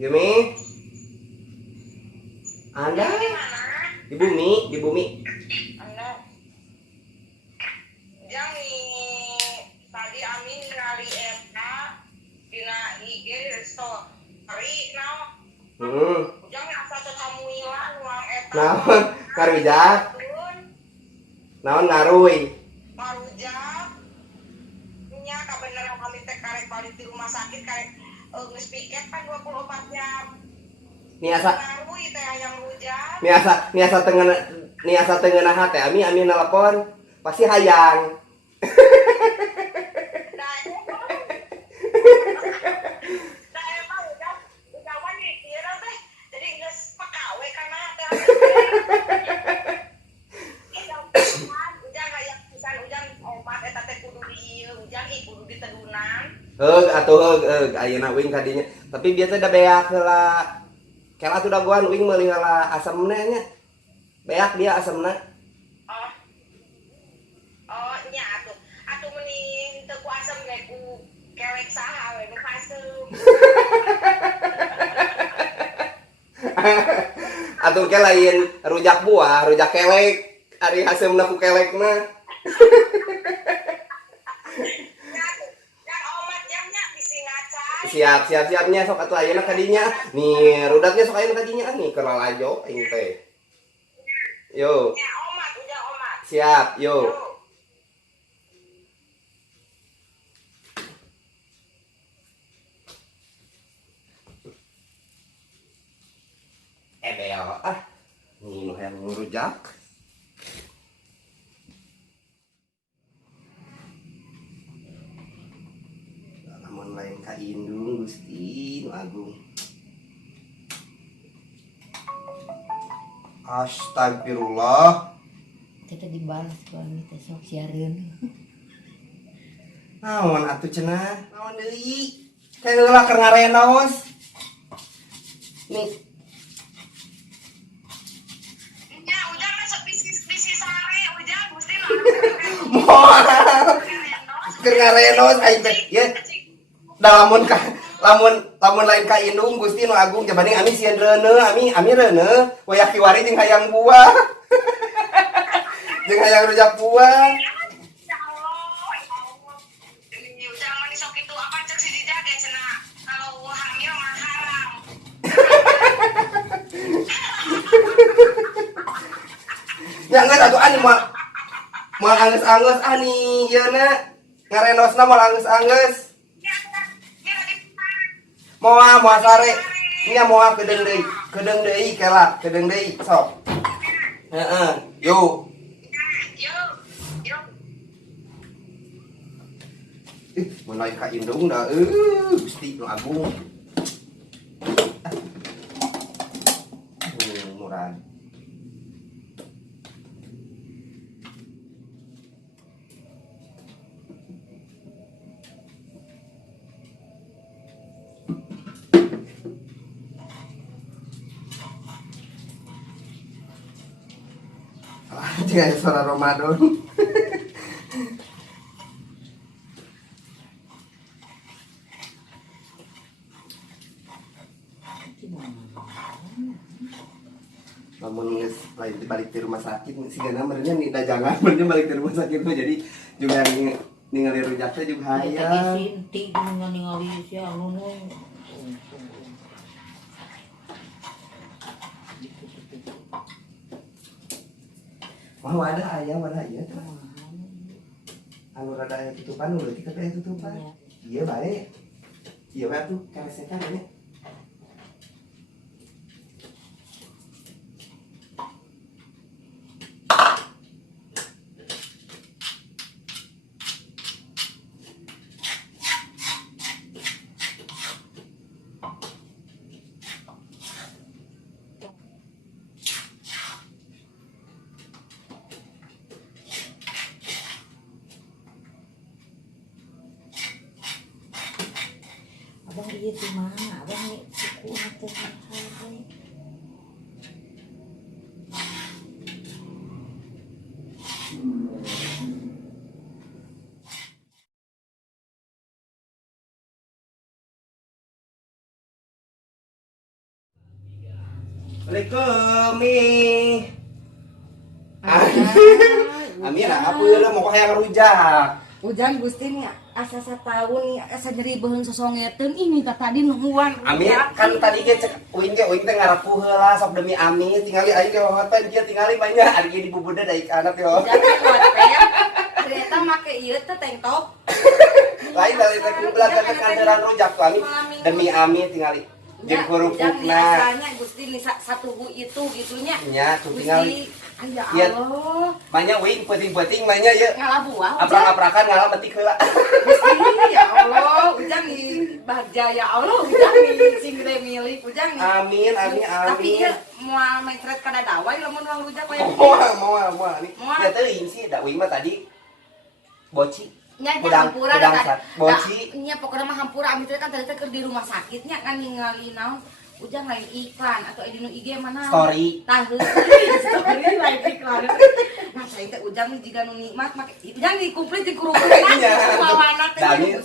Yumi, Anda Di mana? di bumi. Anda jang tadi Amin ningali eta dina IG story naon ujang asa teu kamuilan uang eta Naon karujak, naon ngaruy. marujak nya kabeneran kami teh karek balik di rumah sakit karek geus piket kan 24 jam Niasa ngaruy teh yang rujak niasa tengeunah hate ami nelpon pasti hayang. nah emang udah nih kira teh jadi geus pekawe kana teh ujang kayak pisan ujang obat eta teh kudu di ieu ujang kudu ditedunan Heug ayeuna uing kadinya. Tapi biasa da beak heula. Kela tuh daguan uing meuli heula asemna nya. Beak dia asemna. oh oh nya atuh mending teu ku asem ge ku kelek saha we nu kasem Atuh ke lain rujak buah, rujak kelek. Ari asemna ku kelek mah. yang omat jamnya bisi ngacai Siap-siapnya sok atuh ayeuna kadinya. Nih, rudatnya sok ayeuna kadinya nih keur lalajo aing teh. Yo, nya omat ujang omat siap, yo. yo Ebel nih nu hayang ngrujak. Lamun lain ka indung Gusti nu agung. Astagfirullah. Kita dibalas kami teh sok siareun. Naon atuh cenah? Naon deui? Kayak heula keur ngarenos. Nih, nya ujang masuk bisi sare ujang gusti mah moal keur ngarenos aing teh. Ye, da lamun lain ka indung Gusti nu agung jabani ami sieun reuneu, ami reuneu, waya kiwari jeung hayang buah. Jeung hayang rujak buah. ya Allah ini ujang mah sok itu apa cek si dijaga cenah kalau hamil mah haram Ya geus atuh ani moal angeus-angeus ani ieu na. Ngarenosna moal angeus-angeus. Moal sare. Nya moal kedeung deui kela, kedeung deui sok. Heeh, yo. yuk Mun lain ka indung da Gusti nu agung. Murad. Jangan suara Ramadan. Namun geus lain balik di rumah sakit sigana merenya nih dajangan merenya balik di rumah sakit mah jadi juga ningali rujak teh juga hayang. Sinti ningali sia anu Mau ada ayam tuh. Anu rada aya tutupan nu leutik teh tutupan. Iya bae. Iya bae tuh karesetan nya. abang dia di mana abang nih suku teh Assalamualaikum Mi. Ami nah apa mau hayang rujak. Ujang Gusti nih asa tahun nih asa nyeri beun sosongeteun ini tadi nungguan. Ami kan tadi ge cek uing teh ngarapuh heula sok demi Ami tingali aing ge hohotan dia tingali banyak ari ge dibubuda da anak yo. Jangan kuat teh. Ternyata make ieu teh tank top. Lain dari teh kumpulan teh kanderan rujak tuh Ami demi Ami tingali. Jeung kerupukna. Biasanya Gusti nih satu bu itu gitunya. Nya tuh tingali. Ya Allah. Banyak uing penting-penting banyak ya. Ngalah buah. Aprak-aprakan ngalah metik heula. Gusti ya Allah, Ujang nih bahagia ya Allah, Ujang nih sing gede milik Ujang nih. Amin. Tapi ieu moal mentret kana dawai lamun urang rujak we. Moal nih. Ya teuing sih da uing mah tadi boci. Nya hampura boci. Nya pokona mah hampura ami teh kan tadi teh keur di rumah sakit nya kan ningali naon Ujang lain iklan atau di IG mana? Story. Tahu. Story lain iklan. Nah, saya teh Ujang jika nu nikmat make Ujang dikumplit di kerupuk kan. Mawana teh.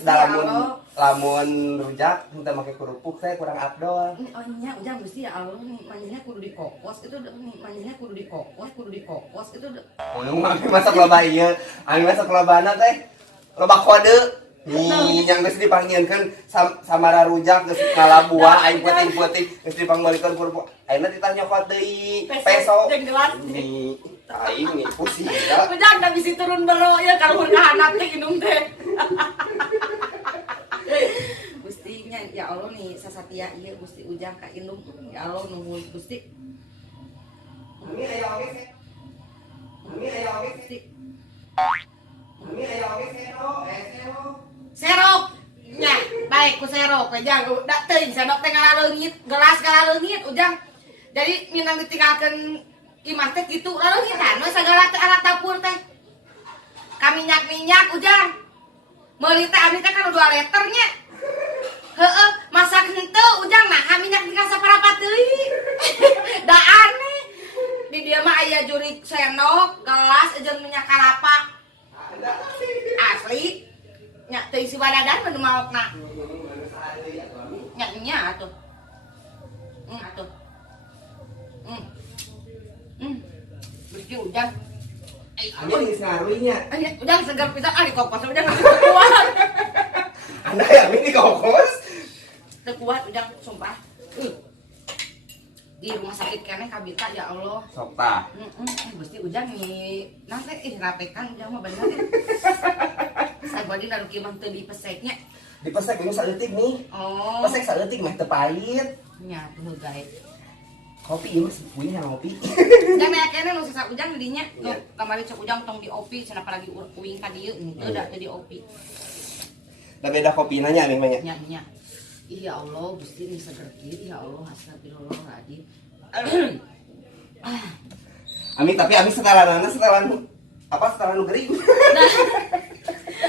Lamun rujak minta make kerupuk saya kurang afdol. Oh nya Ujang Gusti ya Allah nih manjanya kudu dikokos itu manjanya kudu dikokos itu. Ami masak loba ieu. Ami masak lobana teh loba kode. Yang geus dipanggieunkeun samara rujak geus ngalah buah aing peuting-peuting geus dipanggieunkeun kerupuk. Ayeuna ditanya ka deui peso. Jeung gelas. Ni aing nih pusing ya. Ujang da bisi turun bero ya kalau mun kahanap teh indung teh. Gustinya ya Allah nih sasatia ieu Gusti Ujang ka indung ya Allah nuhun Gusti. Ami aya oge teh. Gusti. Ami aya oge sero. Serok nya baik ku serok Ujang da teuing serok teh ngaleungit gelas ngaleungit Ujang jadi minang ditinggalkeun imah teh kitu ngaleungitan we sagala teh alat dapur teh ka minyak Ujang meuli teh abdi teh kan 2 liter nya heueuh masak henteu Ujang nah minyak tinggal saparapat deui da aneh di dieu mah aya jurig sendok gelas jeung minyak kalapa asli nya teu isi badadan mah nu maokna nya atuh bersih Ujang Ami geus ngaruy nya. Ujang segar pisan di kokos Ujang kuat Anda ya ami di kokos. teu kuat Ujang sumpah di rumah sakit keneh kabita ya Allah Sok tah. Gusti Ujang nih nanti rapekan Ujang mah bener sabadi lalu kieu mah teu dipeseknya Dipesek geus saeutik nih. oh Pesek saeutik mah teu pahit. nya teu gawe Kopi ieu mah kuing yang ngopi. Ujang aya keneh nu sisa Ujang di dinya Iya. kamari cek Ujang tong diopi cenah lagi uing ka dieu teu da teu diopi Da beda kopina nya nih banyak. nya ih ya Allah Gusti ini seger kieu ya Allah astagfirullahaladzim Ami tapi ami setelan nu gering.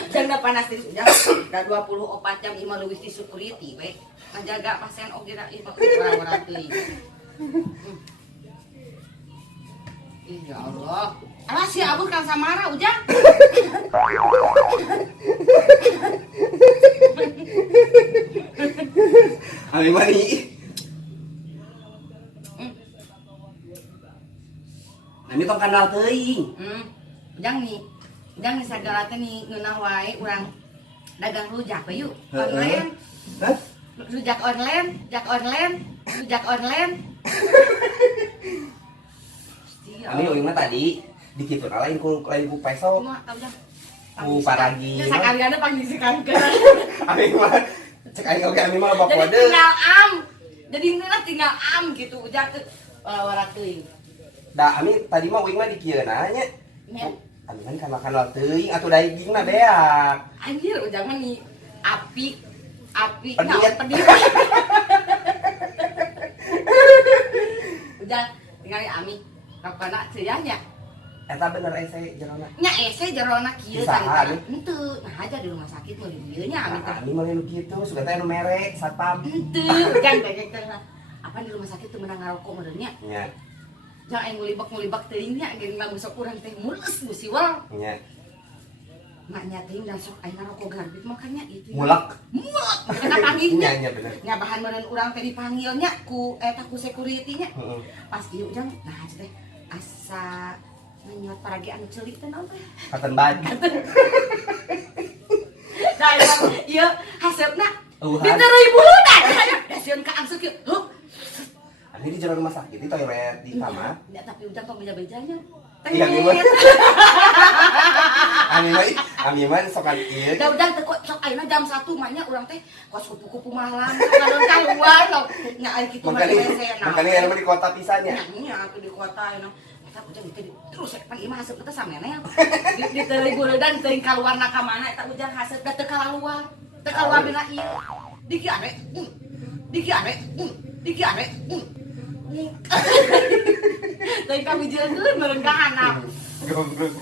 Jangan panas di Ujang da 24 jam imah leuwih ti security we ngajaga pasien oge da imah ora teuing ih ya Allah alah si abus Kang Samara Ujang Ami mah nih. Ami tong kenal teuing. Ujang nih sagala teh nih ngeunah wae urang dagang rujak we yuk online Hah? rujak online Ami uing mah tadi dikitun lain ku peso. Kumaha tah Ujang Ku paragi. nya sakaliana panggisikankeun Ami mah cek aing oge ami mah loba jadi kode. tinggal am gitu Ujang wara teuing Da ami tadi mah uing mah dikieuna nya. nya Ami kan kenal teuing atuh daging mah beak. anjir Ujang mah nih api Pedih. naon pedih Ujang tinggali ami kapana ceuyahnya Eta bener ese jerona. nya ese jerona kieu Pisahan. henteu nah aja di rumah sakit mah di dieu nya ami teh Ami mah nu kitu suka teh nu merek satpam. henteu kan bege teh apa di rumah sakit teu meunang ngarokok meureunnya Nya. jangan ngulibak teuing nya geus lamun sok urang teh mulus musiwal Nya. maknya ting dan sok ayeuna rokok garbit makanya itu. Mulak. Mulak. Kita panggilnya. Nya bener. Nya bahan meureun urang teh dipanggilnya ku eta ku security-nya. Heeh. Pas ieu ujang nah teh asa nyot paragi anu ceulik teh naon teh. Katen bad. Da ieu hasilna Uhan. ditereuy buludan. Da sieun ka angsuk ieu. Huh. Ini di jalan rumah sakit di toilet di kamar. Ya tapi ujang tong beja-bejanya. Iya gimana? Ami mah sokan ieu. Da ujang teh kok sok ayeuna jam 1 mah nya urang teh kos kupu-kupu malam kalau keluar sok nya ari kitu mah Makanya yang di kota pisannya. nya atuh di kota ayeuna. Eta ujang teh terus pagi mah haseup teh samene. Di teuing beuredan teuing kaluarna ka mana eta ujang haseup da teu kaluar. Teu kaluar dina ieu. Diki are. Diki are. Diki are. Teuing ka bijieun meureun ka anak. Goblok.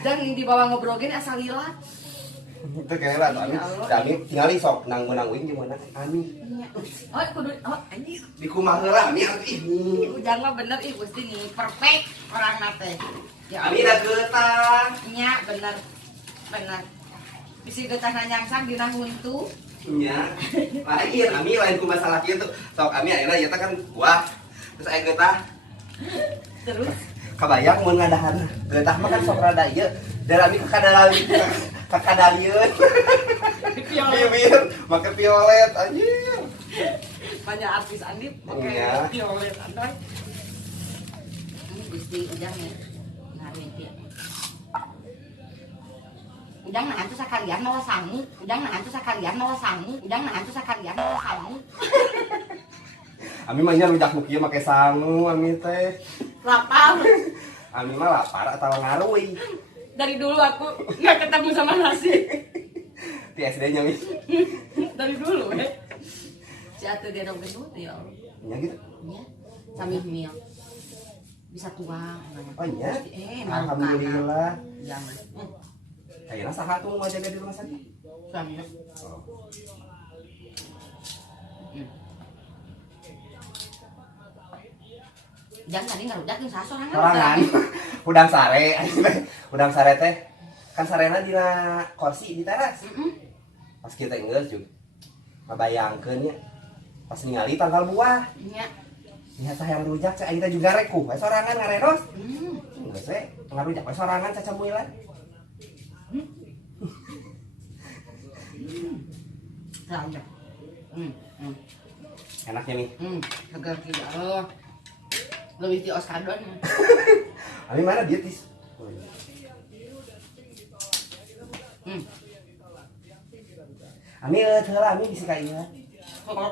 Dan di bawah ngobrolin asal lilat. Itu kayaknya lah, Ami tinggali sok nang menang wing gimana? Ami. Oh, kudu anjir. Di kumah heula Ami ini. Ujang mah bener ih Gusti nih perfect orangna teh. Ya Ami da geutah. nya bener. Bener. Bisi geutah nyangsang dina huntu. Nya. Lain Ami lain ku masalah kieu tuh. Sok Ami ayeuna ieu teh kan buah. Terus aya geutah. Terus Kabayang mun ngadahan. Geutah mah kan sok rada ieu. Dan Ami kakadalieun. Bibir make violet anjir. banyak artis Andip pakai Iya. violet andoy. Ini Gusti Ujang nih. Ngarinti. Ujang nah antu sakalian mawa sangu. Ujang nah antu sakalian mawa sangu. Ujang nah antu sakalian mawa sangu. Ami mah nya rujak nu kieu make sangu Ami teh. Lapar. Ami mah lapar atau ngaruy. Dari dulu aku nggak ketemu sama nasi. Di SD nya Mi. Dari dulu si atuh dia dong gendut ya. Nya gitu. Ya, sambil mil. Bisa tuang. Oh iya. Alhamdulillah. Alhamdulillah. Jangan. Ayeuna saha tuh mau jaga di rumah sakit? Sambil. Oh. Jangan tadi ngarujak yang sah sorangan. Sorangan. Udang sare. Udang sare teh kan sarena dina kursi di teras. Pas kita geus juga. Ngabayangkeun nya. Pas ningali tanggal buah. Iya. Nya tah yang rujak cek ayeuna juga rek ku. Sorangan ngareros. Hmm. Geus we ngarujak we sorangan caca muilan. Lanjut. Enaknya nih. Segar tidak loh. Lebih di Oskadon. Ami mana dietis? Ami heula Ami bisi ka ieu.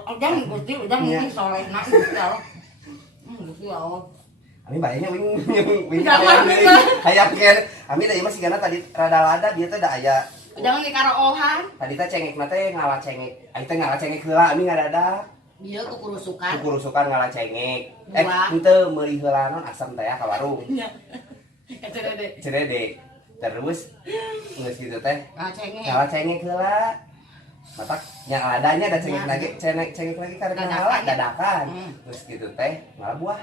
Ujang Gusti, ujang Iya. ini soleh nak Gusti Allah. Gusti Allah. Ami bayanya wing Jangan, deui. Mbak. Hayang ken. Ami da ieu mah sigana tadi rada lada dia teh da aya. Jangan di karaohan. Tadi teh cengekna teh ngalah cengek. Ai teh ngalah cengek heula Ami ngadada. Dia kukurusukan. Kukurusukan ngalah cengek. Buah. Henteu meuli heula naon asam teh ka warung. Iya. Itu deh. Cerede. Terus geus kitu teh Cengeng. ngalah cengek heula. Matak yang adanya ada cengek lagi, cengek lagi karena ngalah dadakan. Terus gitu teh ngalah buah.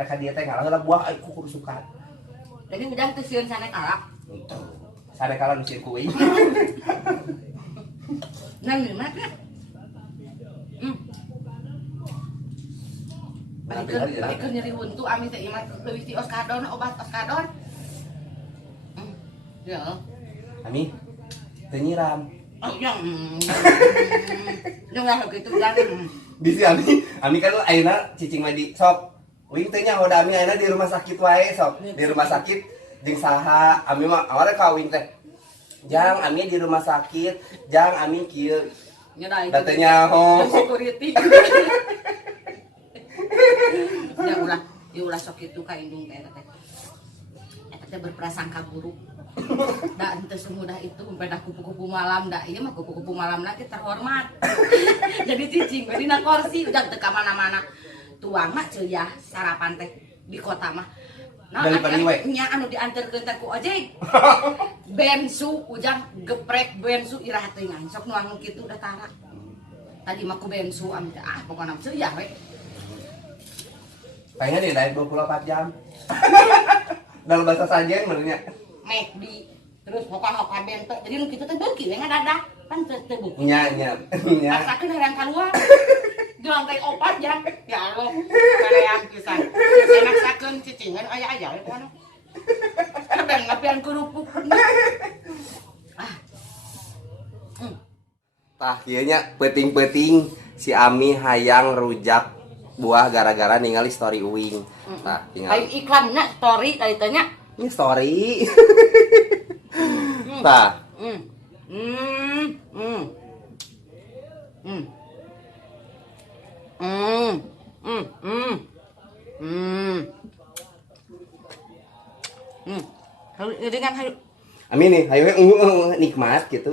Reka dia teh ngalah heula buah ai kukurusukan. Jadi ujang teh sieun sana kalak. Sare kala nu sieun kuing. Nang di mana? Baikkan nyeri huntu amin teh iman leuwih ti Oskadon obat Oskadon. Ya. Ami teu nyiram. Oh yang. Jangan gitu jangan. Bisi Ami kan ayeuna cicing mah di sok. Wing teh nya hoda Ami ayeuna di rumah sakit wae sok. Di rumah sakit jeung saha Ami mah awalnya ka wing teh. Jang Ami di rumah sakit, jang Ami kieu. Nya da Datanya ho. security. Ya ulah sok itu ka indung teh teh. Eta teh berprasangka buruk. Da henteu semudah itu umpama kupu-kupu malam da ieu mah kupu-kupu malam lagi terhormat. Jadi cicing we dina kursi ujang teu ka mana-mana. Tuang mah ceuyah sarapan teh di kota mah. Nah, nya anu dianterkeun teh ku ojek. Bensu ujang geprek bensu irah teuing sok nuang kitu da tara. Tadi mah ku bensu am teh pokona ceuyah we. Pengen deh 24 jam. Dalam bahasa sajen menurutnya. McD terus hokan-hokan bente jadi nu kitu teh beuki we ngadadak kan teu beuki nya pasakeun herang keluar di lantai 4 ya Allah kalean pisan enak sakeun cicingan aya-aya we kono kadang ngapian kerupuk tah kieu nya peuting-peuting si Ami hayang rujak buah gara-gara ningali story uing tah tinggal kayak iklannya story tadi tanya ini story tah dengan hayu Ami nih hayu nikmat gitu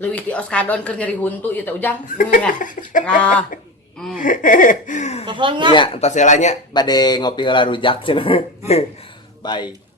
leuwih ti oskadon keur nyeri huntu ieu teh ujang nah Sosonya ya entos selanya bade ngopi heula rujak cenah bye